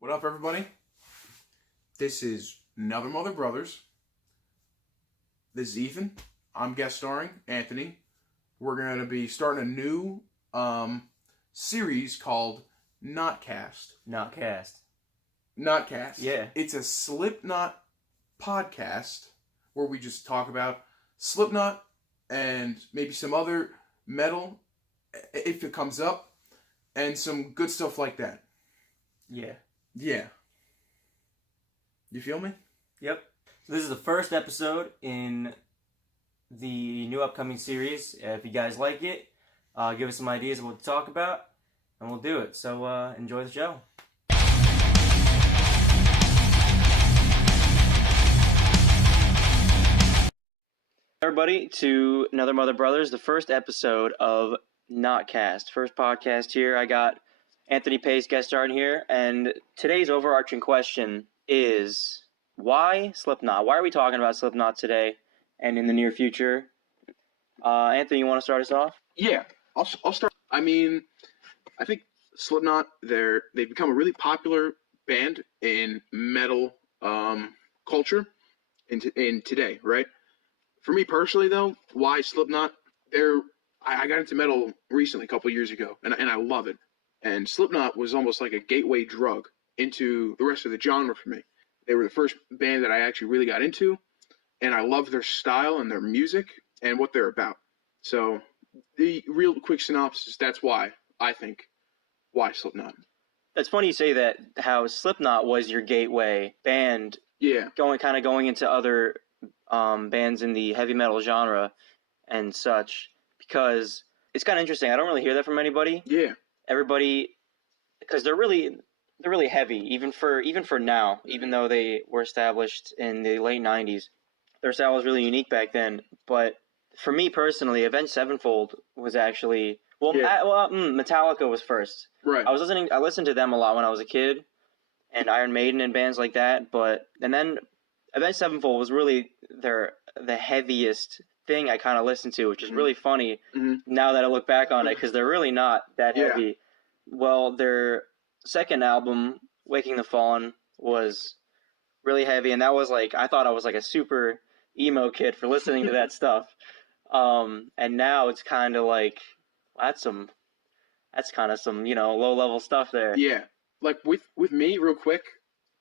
What up, everybody? This is Another Mother Brothers. This is Ethan. I'm guest starring Anthony. We're going to be starting a new series called KnotCast. KnotCast. KnotCast. Yeah. It's a Slipknot podcast where we just talk about Slipknot and maybe some other metal if it comes up and some good stuff like that. Yeah. Yeah. You feel me? Yep. So this is the first episode in the new upcoming series. If you guys like it, give us some ideas of what to talk about, and we'll do it. So enjoy the show. Everybody, to Another Mother Brothers, the first episode of KnotCast. First podcast here. I got Anthony Pace guest starring here, and today's overarching question is, why Slipknot? Why are we talking about Slipknot today and in the near future? Anthony, you want to start us off? Yeah, I'll start. I mean, I think Slipknot, they've become a really popular band in metal culture in today, right? For me personally, though, why Slipknot? I got into metal recently, a couple years ago, and I love it. And Slipknot was almost like a gateway drug into the rest of the genre for me. They were the first band that I actually really got into, and I love their style and their music and what they're about. So, the real quick synopsis, that's why Slipknot. That's funny you say that, how Slipknot was your gateway band. Yeah. Going into other bands in the heavy metal genre and such, because it's kind of interesting. I don't really hear that from anybody. Yeah. Everybody, because they're really heavy, even for now. Even though they were established in the late '90s, their style was really unique back then. But for me personally, Avenged Sevenfold was actually Metallica was first. Right. I listened to them a lot when I was a kid, and Iron Maiden and bands like that. And then Avenged Sevenfold was really the heaviest thing I kind of listened to, which is really funny now that I look back on it, because they're really not that heavy. Well, their second album, Waking the Fallen, was really heavy, and that was like, I thought I was like a super emo kid for listening to that stuff. And now it's kind of like, that's kind of some, low level stuff there. Yeah. Like with me, real quick,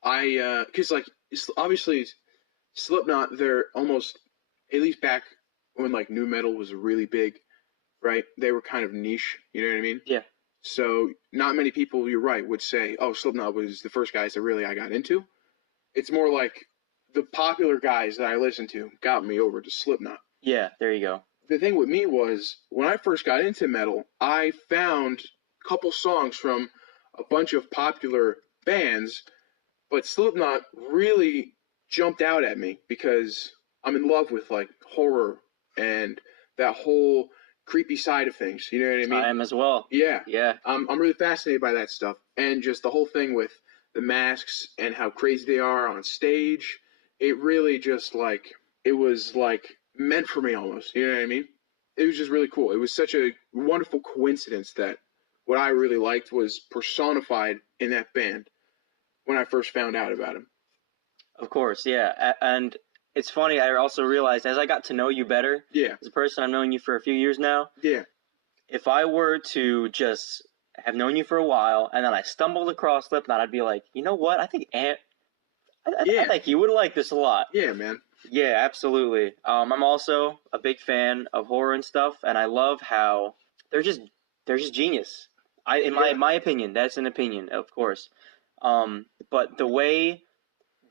because like obviously Slipknot, they're almost, at least back when like nu metal was really big, right? They were kind of niche, you know what I mean? Yeah. So not many people, you're right, would say, oh, Slipknot was the first guys that really I got into. It's more like the popular guys that I listened to got me over to Slipknot. Yeah, there you go. The thing with me was, when I first got into metal, I found a couple songs from a bunch of popular bands, but Slipknot really jumped out at me because I'm in love with like horror and that whole creepy side of things. You know what I mean? I am as well. Yeah. Yeah. I'm really fascinated by that stuff, and just the whole thing with the masks and how crazy they are on stage. It really just like, it was like meant for me almost. You know what I mean? It was just really cool. It was such a wonderful coincidence that what I really liked was personified in that band when I first found out about him. Of course, yeah. And it's funny, I also realized as I got to know you better, as a person, I've known you for a few years now. Yeah. If I were to just have known you for a while and then I stumbled across Slipknot, I'd be like, you know what? I think I think you would like this a lot. Yeah, man. Yeah, absolutely. I'm also a big fan of horror and stuff, and I love how they're just genius. In my opinion, that's an opinion, of course. But the way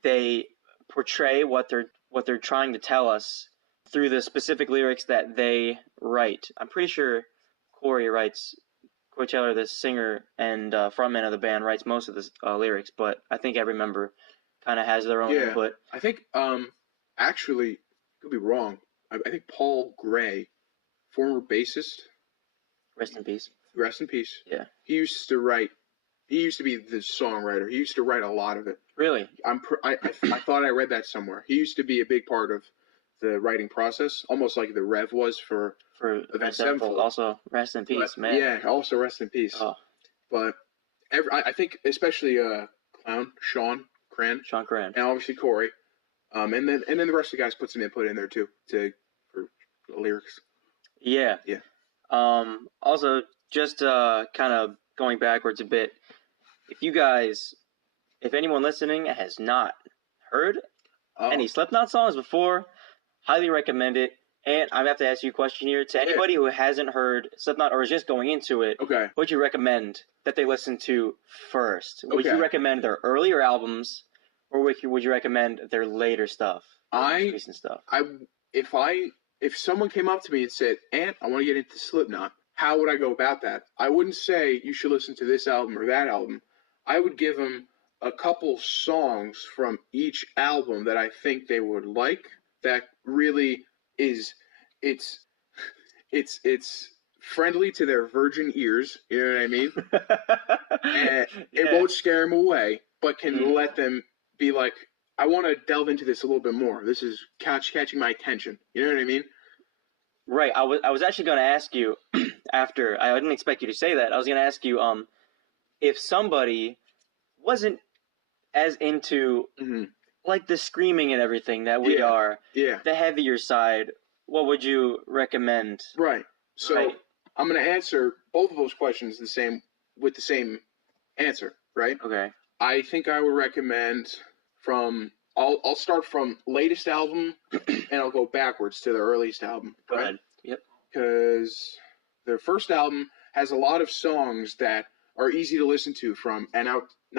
they portray what they're trying to tell us through the specific lyrics that they write. I'm pretty sure Corey Taylor, the singer and frontman of the band, writes most of the lyrics, but I think every member kind of has their own input. I think, actually, could be wrong. I think Paul Gray, former bassist. Rest in peace. Rest in peace. Yeah. He used to be the songwriter. He used to write a lot of it. Really? I thought I read that somewhere. He used to be a big part of the writing process, almost like the Rev was for Avenged Sevenfold. Also, rest in peace, man. Yeah, also rest in peace. Oh. But I think especially Clown, Sean Cran, Sean Cran. and obviously Corey. And then the rest of the guys put some input in there too for the lyrics. Yeah. Yeah. Also, just kind of going backwards a bit, if anyone listening has not heard any Slipknot songs before, highly recommend it. And I have to ask you a question here. To anybody who hasn't heard Slipknot or is just going into it, what would you recommend that they listen to first? Would you recommend their earlier albums, or would you recommend their later stuff, recent stuff? If someone came up to me and said, "Ant, I want to get into Slipknot," how would I go about that? I wouldn't say you should listen to this album or that album. I would give them a couple songs from each album that I think they would like. That really is, it's friendly to their virgin ears. You know what I mean? And it won't scare them away, but can let them be like, I want to delve into this a little bit more. This is catching my attention. You know what I mean? Right. I was actually going to ask you after. I didn't expect you to say that. I was going to ask you if somebody wasn't as into like the screaming and everything that we are, the heavier side, what would you recommend? Right. So I'm going to answer both of those questions with the same answer. Right. Okay. I think I would recommend I'll start from latest album and I'll go backwards to the earliest album. Go ahead. Yep. Because their first album has a lot of songs that are easy to listen to I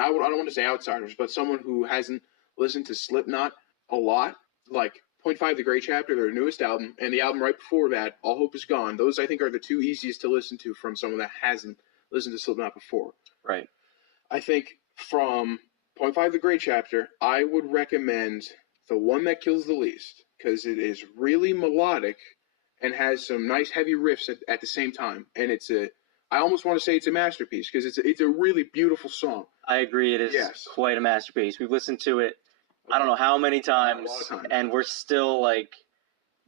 don't want to say outsiders, but someone who hasn't listened to Slipknot a lot, like 0.5 The Great Chapter, their newest album, and the album right before that, All Hope Is Gone. Those I think are the two easiest to listen to from someone that hasn't listened to Slipknot before. Right. I think from 0.5 The Great Chapter, I would recommend The One That Kills the Least, because it is really melodic and has some nice heavy riffs at the same time. And I almost want to say it's a masterpiece, because it's a really beautiful song. I agree. It is quite a masterpiece. We've listened to it, I don't know how many times, and we're still like,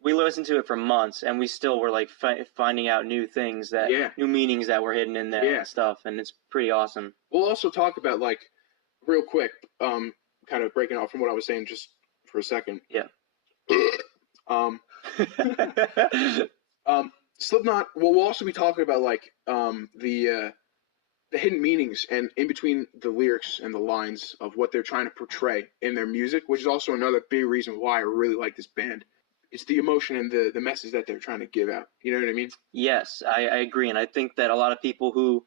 we listened to it for months, and we still were like finding out new things, new meanings that were hidden in there and stuff, and it's pretty awesome. We'll also talk about, like, real quick, kind of breaking off from what I was saying just for a second. Yeah. Slipknot. Well, we'll also be talking about like the hidden meanings and in between the lyrics and the lines of what they're trying to portray in their music, which is also another big reason why I really like this band. It's the emotion and the message that they're trying to give out. You know what I mean? Yes, I agree, and I think that a lot of people who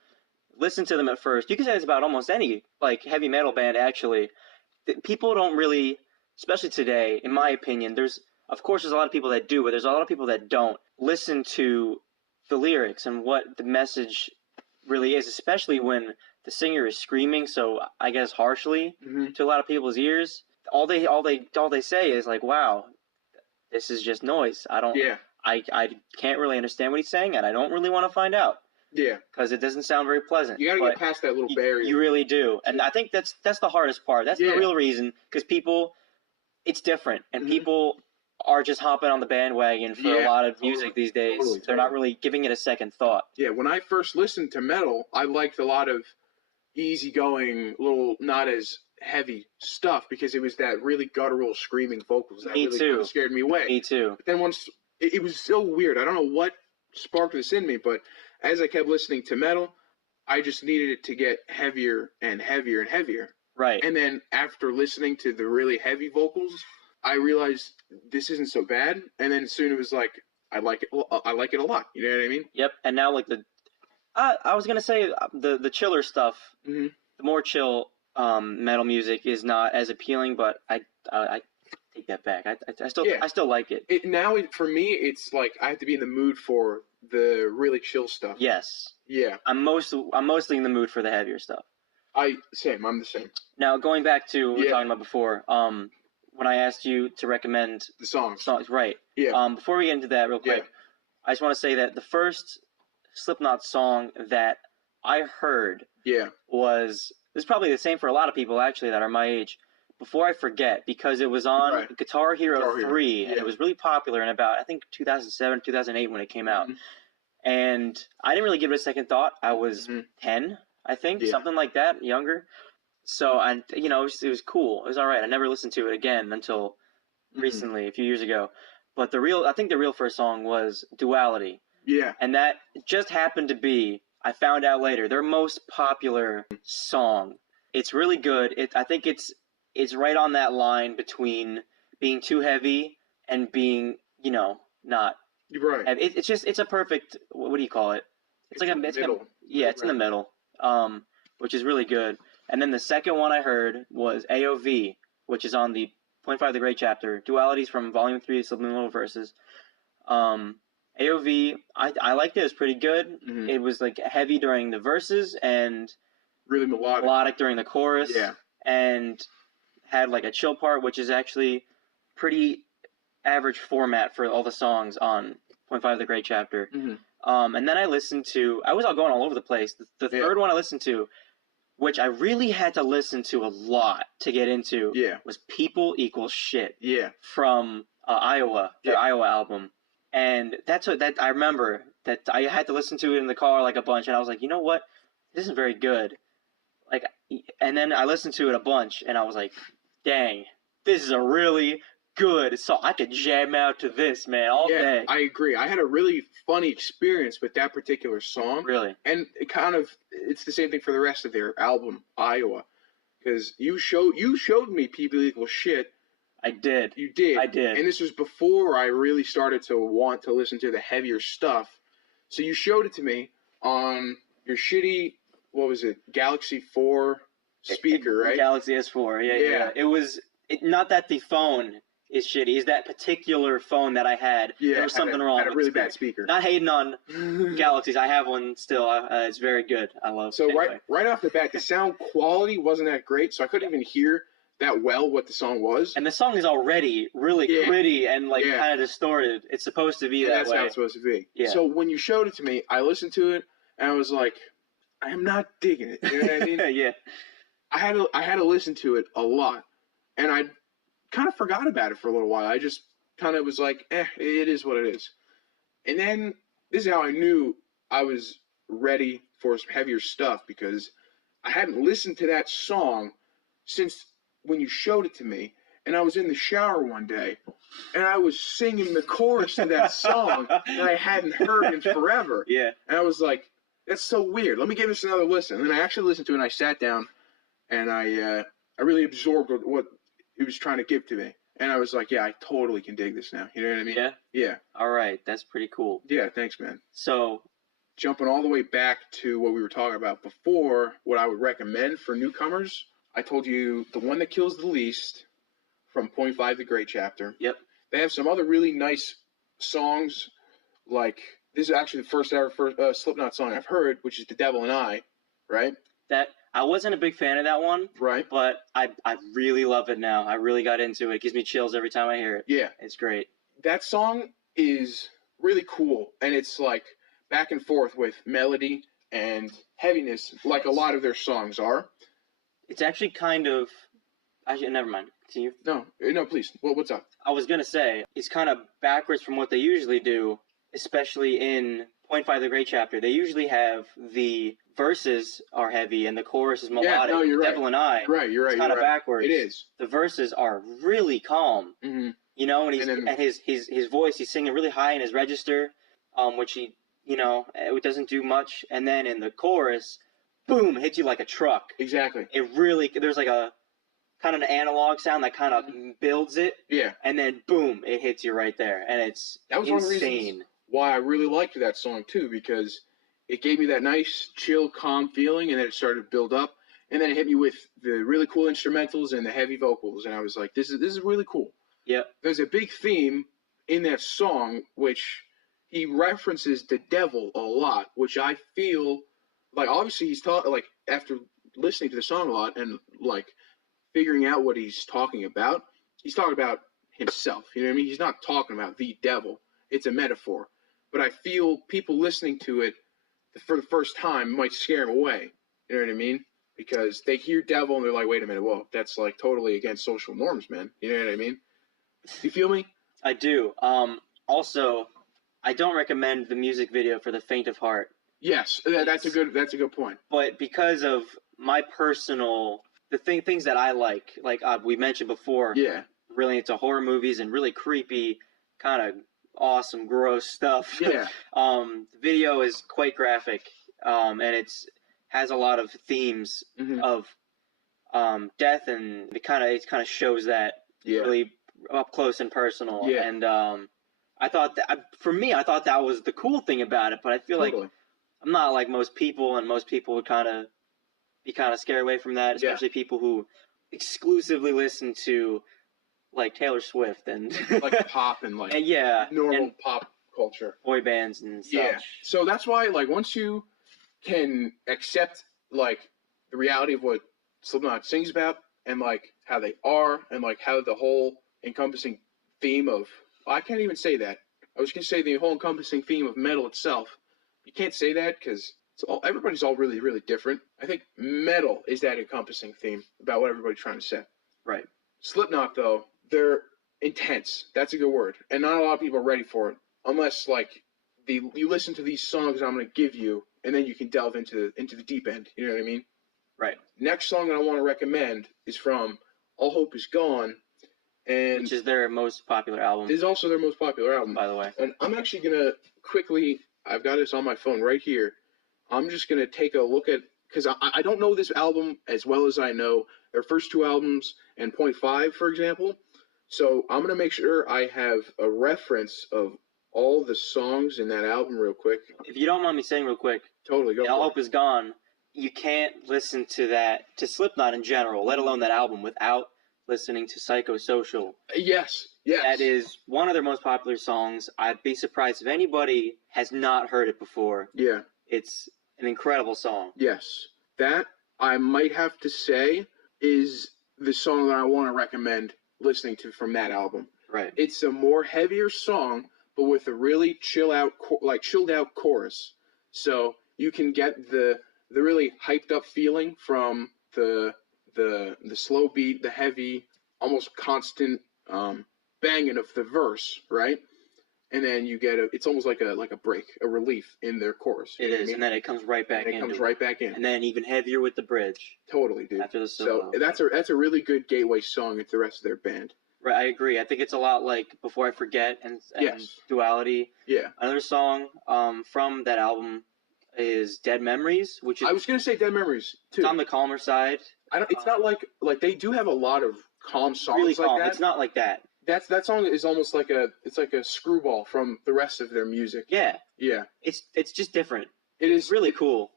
listen to them at first, you can say this about almost any like heavy metal band actually, people don't really, especially today, in my opinion, there's a lot of people that do, but there's a lot of people that don't listen to the lyrics and what the message really is, especially when the singer is screaming so, I guess, harshly to a lot of people's ears. All they say is like, wow, this is just noise. I can't really understand what he's saying, and I don't really want to find out. Yeah. Because it doesn't sound very pleasant. You got to get past that little barrier. You really do. And I think that's the hardest part. That's the real reason. Because people, it's different. And people are just hopping on the bandwagon for a lot of music these days. They're not really giving it a second thought. Yeah, when I first listened to metal, I liked a lot of easygoing, little, not as heavy stuff because it was that really guttural, screaming vocals that really kind of scared me away. Me too. But then once, it was so weird. I don't know what sparked this in me, but as I kept listening to metal, I just needed it to get heavier and heavier and heavier. Right. And then after listening to the really heavy vocals, I realized this isn't so bad. And then soon it was like, I like it a lot. You know what I mean? Yep. And now like I was going to say the chiller stuff, the more chill metal music is not as appealing, but I take that back. I still like it. For me, it's like I have to be in the mood for the really chill stuff. Yes. Yeah. I'm mostly in the mood for the heavier stuff. I'm the same. Now going back to what we were talking about before, when I asked you to recommend the songs, right? Yeah. Before we get into that, real quick, I just want to say that the first Slipknot song that I heard was, this is probably the same for a lot of people actually that are my age. Before I forget, because it was on Guitar Hero 3, and it was really popular in about, I think, 2007, 2008 when it came out. And I didn't really give it a second thought. I was 10, I think, something like that, younger. So it was cool. It was all right. I never listened to it again until recently, a few years ago. But I think the real first song was Duality. Yeah. And that just happened to be, I found out later, their most popular song. It's really good. I think it's right on that line between being too heavy and being, not. You're right. It's a perfect, what do you call it? It's like in the middle. It's in the middle, which is really good. And then the second one I heard was AOV, which is on the 0.5 The Great Chapter. Dualities from Volume 3, Subliminal Verses. AOV, I liked it. It was pretty good. Mm-hmm. It was like heavy during the verses and really melodic during the chorus. Yeah. And had like a chill part, which is actually pretty average format for all the songs on 0.5 The Great Chapter. Mm-hmm. And then I was all going all over the place. The third one I listened to, which I really had to listen to a lot to get into, was People Equal Shit. Yeah. From Iowa, their Iowa album. And I remember that I had to listen to it in the car like a bunch, and I was like, you know what? This isn't very good. Like, and then I listened to it a bunch, and I was like, dang, this is a really good song. I could jam out to this, man, all day. I agree. I had a really funny experience with that particular song. Really? And it's the same thing for the rest of their album, Iowa. Because you showed me People Equal Shit. I did. You did. I did. And this was before I really started to want to listen to the heavier stuff. So you showed it to me on your shitty, what was it, Galaxy 4 speaker, right? Galaxy S4, yeah. It was, not that the phone is shitty, it's that particular phone that I had. Yeah, there was something wrong with a really bad speaker. Not hating on Galaxies. I have one still. It's very good. I love it. So anyway. right off the bat, the sound quality wasn't that great, so I couldn't even hear that well what the song was. And the song is already really gritty and kind of distorted. It's supposed to be that that's way. how it's supposed to be. Yeah. So when you showed it to me, I listened to it and I was like, I am not digging it. You know what I mean? Yeah. I had to listen to it a lot, and I kind of forgot about it for a little while. I just kind of was like, it is what it is. And then this is how I knew I was ready for some heavier stuff, because I hadn't listened to that song since when you showed it to me, and I was in the shower one day, and I was singing the chorus to that song that I hadn't heard in forever. Yeah. And I was like, that's so weird. Let me give this another listen. And then I actually listened to it, and I sat down, and I really absorbed what it was trying to give to me. And I was like, yeah, I totally can dig this now. You know what I mean? Yeah? Yeah. All right. That's pretty cool. Yeah, thanks, man. So, jumping all the way back to what we were talking about before, what I would recommend for newcomers, I told you the one that kills the least from 0.5 The Great Chapter. Yep. They have some other really nice songs, like this is actually the first ever Slipknot song I've heard, which is The Devil and I, right? That I wasn't a big fan of that one, right? But I really love it now. I really got into it. It gives me chills every time I hear it. Yeah. It's great. That song is really cool, and it's like back and forth with melody and heaviness, like a lot of their songs are. It's actually kind of... never mind. Continue. No, please. What's up? I was going to say, it's kind of backwards from what they usually do, especially in 0.5 The Great Chapter. They usually have the verses are heavy and the chorus is melodic. Yeah, no, you're right. Devil and I. Right, you're right. It's kind of backwards. It is. The verses are really calm. Mm-hmm. You know, and his voice, he's singing really high in his register, which he, it doesn't do much. And then in the chorus, boom, hits you like a truck. Exactly. There's like a kind of an analog sound that kind of builds it. Yeah. And then boom, it hits you right there. And that was insane. One of the reasons why I really liked that song too, because it gave me that nice, chill, calm feeling, and then it started to build up. And then it hit me with the really cool instrumentals and the heavy vocals, and I was like, this is really cool. Yeah. There's a big theme in that song, which he references the devil a lot, which I feel like obviously he's like after listening to the song a lot and like figuring out what he's talking about himself. You know what I mean? He's not talking about the devil. It's a metaphor. But I feel people listening to it for the first time might scare them away. You know what I mean? Because they hear devil and they're like, wait a minute, whoa, that's like totally against social norms, man. You know what I mean? You feel me? I do. Also, I don't recommend the music video for The Faint of Heart. Yes, that's a good point. But because of my personal the things that I like we mentioned before, Yeah. really into horror movies and really creepy, kind of awesome, gross stuff. Yeah. The video is quite graphic, and it's has a lot of themes of death, and it kind of shows that really up close and personal. Yeah. And I thought that for me, I thought that was the cool thing about it. But I feel like I'm not like most people, and most people would kind of be kind of scared away from that, especially people who exclusively listen to like Taylor Swift and like pop and like and normal pop culture, boy bands and such. Yeah. So that's why, like, once you can accept like the reality of what Slipknot sings about and like how they are and like how the whole encompassing theme of I can't even say that. I was gonna say the whole encompassing theme of metal itself. You can't say that because everybody's all really, really different. I think metal is that encompassing theme about what everybody's trying to say. Right. Slipknot, though, they're intense. That's a good word. And not a lot of people are ready for it. Unless, like, you listen to these songs I'm going to give you, and then you can delve into the deep end. You know what I mean? Right. Next song that I want to recommend is from All Hope Is Gone. Which is their most popular album. It is also their most popular album. By the way. And I'm actually going to quickly, I've got this on my phone right here. I'm just going to take a look at, because I don't know this album as well as I know their first two albums and Point 5, for example. So I'm going to make sure I have a reference of all the songs in that album real quick. If you don't mind me saying real quick. Totally, go. All Hope Is Gone. You can't listen to Slipknot in general, let alone that album, without listening to Psychosocial. Yes. That is one of their most popular songs. I'd be surprised if anybody has not heard it before. Yeah. It's an incredible song. Yes. That, I might have to say, is the song that I want to recommend listening to from that album. Right. It's a more heavier song, but with a really chilled out chorus. So you can get the really hyped up feeling from the slow beat, the heavy, almost constant banging of the verse, right? And then you get it's almost like a break, a relief in their chorus. It is, and then it comes right back in. And then even heavier with the bridge. Totally, dude. After the solo. So that's a really good gateway song into the rest of their band. Right, I agree. I think it's a lot like Before I Forget and Duality. Yeah. Another song from that album is Dead Memories, which is... I was going to say Dead Memories, too. It's on the calmer side. It's not like they do have a lot of calm songs really calm. Like that. It's not like that. That song is almost like a screwball from the rest of their music. Yeah. Yeah. It's just different. It is really cool.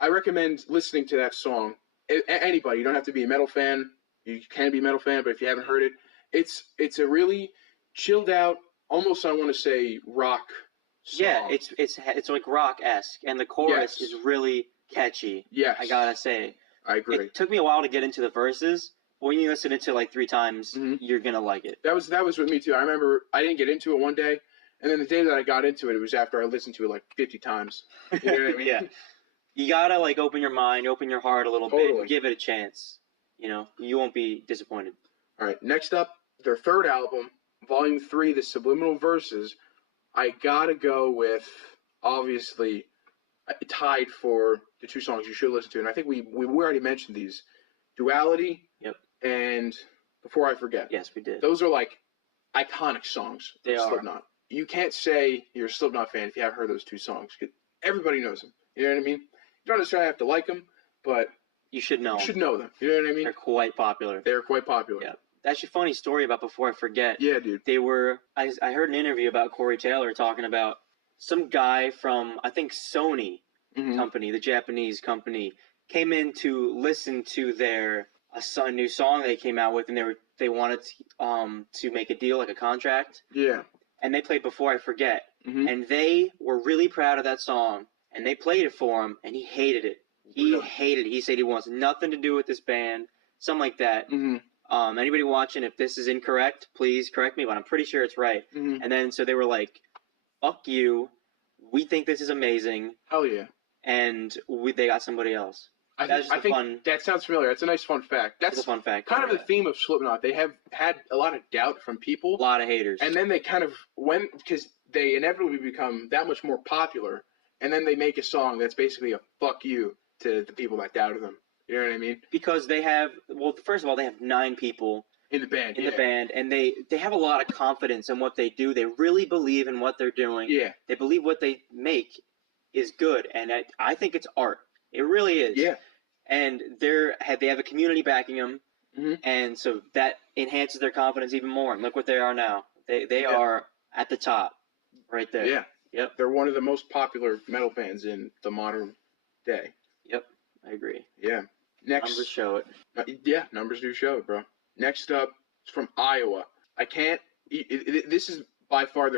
I recommend listening to that song. Anybody, you don't have to be a metal fan. You can be a metal fan, but if you haven't heard it, it's a really chilled out, almost I want to say rock song. Yeah, it's like rock-esque, and the chorus is really catchy. Yes. I gotta say. I agree. It took me a while to get into the verses. When you listen to it like 3 times, you're gonna like it. That was with me too. I remember I didn't get into it one day, and then the day that I got into it, it was after I listened to it like 50 times. You know what I mean? Yeah. You gotta like open your mind, open your heart a little bit, and give it a chance. You know, you won't be disappointed. All right. Next up, their third album, Volume 3, The Subliminal Verses. I gotta go with obviously tied for the 2 songs you should listen to, and I think we already mentioned these, Duality. Yep. And Before I Forget. Yes, we did. Those are like iconic songs. They are. Slipknot. You can't say you're a Slipknot fan if you haven't heard those 2 songs. Everybody knows them. You know what I mean? You don't necessarily have to like them, but you should know. You should know them. You know what I mean? They're quite popular. They're quite popular. Yeah. That's a funny story about Before I Forget. Yeah, dude. They were. I heard an interview about Corey Taylor talking about some guy from I think Sony company, the Japanese company, came in to listen to their a new song they came out with, and they wanted to make a deal, like a contract. Yeah. And they played Before I Forget, and they were really proud of that song, and they played it for him, and he hated it. He hated it. He said he wants nothing to do with this band, something like that. Anybody watching, if this is incorrect, please correct me, but I'm pretty sure it's right. And then so they were like, "Fuck you. We think this is amazing." Hell yeah. And they got somebody else. I think that sounds familiar. That's a nice fun fact. That's a fun fact. Kind of the theme of Slipknot. They have had a lot of doubt from people. A lot of haters. And then they kind of because they inevitably become that much more popular, and then they make a song that's basically a fuck you to the people that doubted them. You know what I mean? Because they have, well, first of all, they have 9 people In the band. the band, and they have a lot of confidence in what they do. They really believe in what they're doing. Yeah. They believe what they make is good, and I think it's art. It really is. Yeah. And they have a community backing them, Mm-hmm. and so that enhances their confidence even more. And look what they are now. They are at the top, right there. Yeah. Yep. They're one of the most popular metal bands in the modern day. Yep. I agree. Yeah. Next. Numbers show it. Yeah, numbers do show it, bro. Next up is from Iowa. This is by far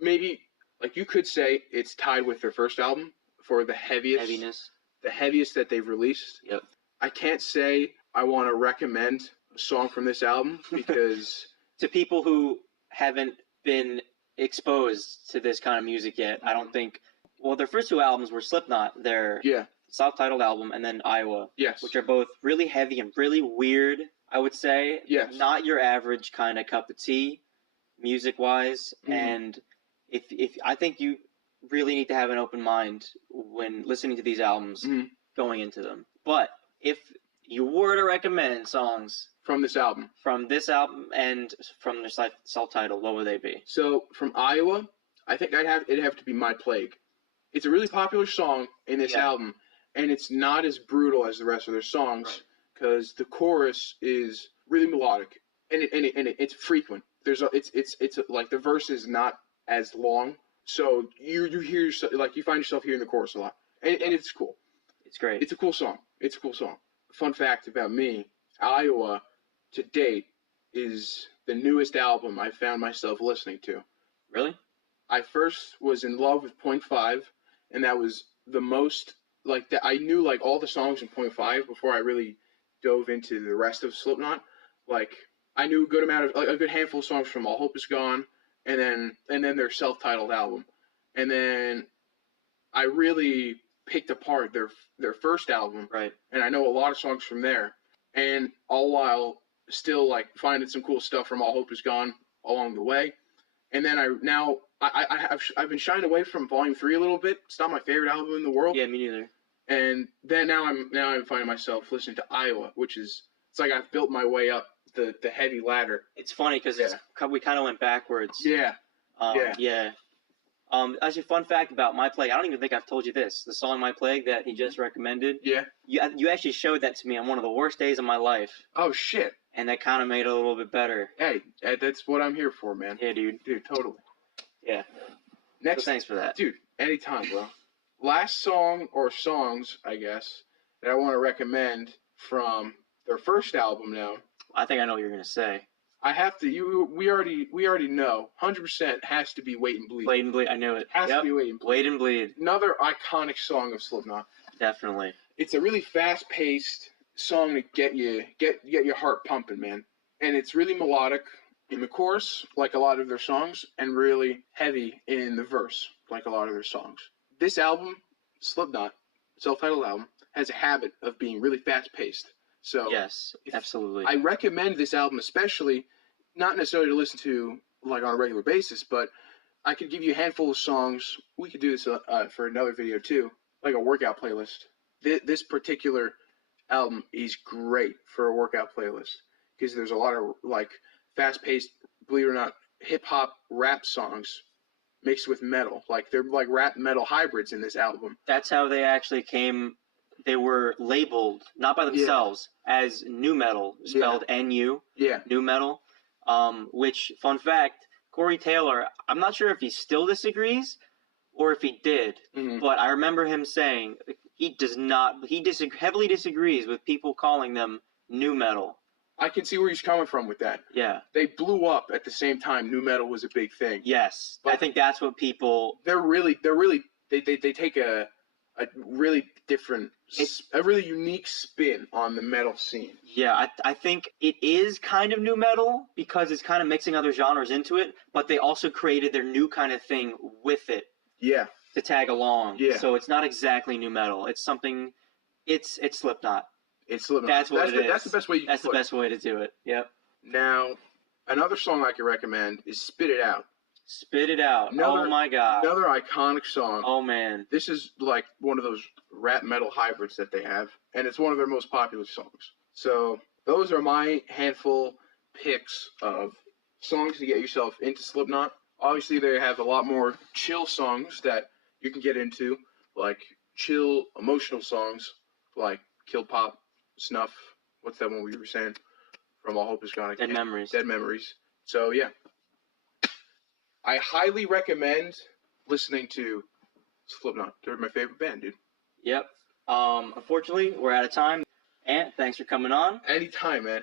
maybe, like you could say it's tied with their first album for the heaviest that they've released. Yep. I can't say I want to recommend a song from this album because to people who haven't been exposed to this kind of music yet, I don't think. Well, their first 2 albums were Slipknot, their self-titled album, and then Iowa, which are both really heavy and really weird. I would say, not your average kind of cup of tea, music-wise, and if I think you really need to have an open mind when listening to these albums, going into them. But if you were to recommend songs from this album and from their self-titled, what would they be? So from Iowa, I think it'd have to be My Plague. It's a really popular song in this album, and it's not as brutal as the rest of their songs because the chorus is really melodic and it's frequent. It's like the verse is not as long, so you hear yourself, like you find yourself hearing the chorus a lot, and it's cool. It's great. It's a cool song. Fun fact about me: Iowa, to date, is the newest album I found myself listening to. Really? I first was in love with Point 5, and that was the most, like, that I knew, like, all the songs in Point 5 before I really dove into the rest of Slipknot. Like, I knew a good amount of, like, a good handful of songs from All Hope Is Gone, and then their self-titled album. And then I really picked apart their first album, and I know a lot of songs from there. And all while still, like, finding some cool stuff from All Hope Is Gone along the way. And then I've been shying away from Volume 3 a little bit. It's not my favorite album in the world. Yeah, me neither. And then now I'm finding myself listening to Iowa, which is, it's like I've built my way up the heavy ladder. It's funny because we kind of went backwards. Yeah. Actually, fun fact about My Plague. I don't even think I've told you this. The song My Plague that he just recommended. Yeah. You actually showed that to me on one of the worst days of my life. Oh shit. And that kind of made it a little bit better. Hey, that's what I'm here for, man. Yeah, dude. Dude, totally. Yeah. Next. So thanks for that. Dude, anytime, bro. Last song, or songs, I guess, that I want to recommend from their first album now. I think I know what you're going to say. I have to, we already know, 100% has to be Wait and Bleed. Wait and Bleed, I knew it. Has to be Wait and Bleed. Wait and Bleed. Another iconic song of Slipknot. Definitely. It's a really fast-paced song to get your heart pumping, man. And it's really melodic in the chorus, like a lot of their songs, and really heavy in the verse, like a lot of their songs. This album, Slipknot, self-titled album, has a habit of being really fast-paced. So yes, absolutely. I recommend this album especially, not necessarily to listen to like on a regular basis, but I could give you a handful of songs. We could do this for another video too, like a workout playlist. This particular album is great for a workout playlist because there's a lot of like fast-paced, believe it or not, hip-hop rap songs mixed with metal. Like they're like rap metal hybrids in this album. That's how they actually came. They were labeled, not by themselves, as nu metal, spelled N-U, nu metal, which, fun fact, Corey Taylor, I'm not sure if he still disagrees or if he did, but I remember him saying he heavily disagrees with people calling them nu metal. I can see where he's coming from with that. Yeah. They blew up at the same time nu metal was a big thing. Yes. But I think that's what people... They take a really different, a really unique spin on the metal scene. Yeah, I think it is kind of nu metal because it's kind of mixing other genres into it, but they also created their new kind of thing with it. Yeah. To tag along. Yeah. So it's not exactly nu metal. It's something. It's Slipknot. It's Slipknot. That's what it is. That's the best way you can That's the best way to do it. Yep. Now, another song I can recommend is "Spit It Out." Spit It Out. Oh my God. Another iconic song. Oh man. This is like one of those rap metal hybrids that they have. and it's one of their most popular songs. So those are my handful picks of songs to get yourself into Slipknot. Obviously, they have a lot more chill songs that you can get into, like chill, emotional songs like Kill Pop, Snuff. What's that one we were saying? From All Hope Is Gone. Dead Memories. Dead Memories. So, yeah. I highly recommend listening to Slipknot. They're my favorite band, dude. Yep. Unfortunately, we're out of time. Ant, thanks for coming on. Anytime, man.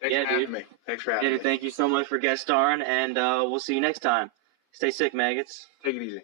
Thanks for having me. Thanks for having me. Thank you so much for guest starring, and we'll see you next time. Stay sick, maggots. Take it easy.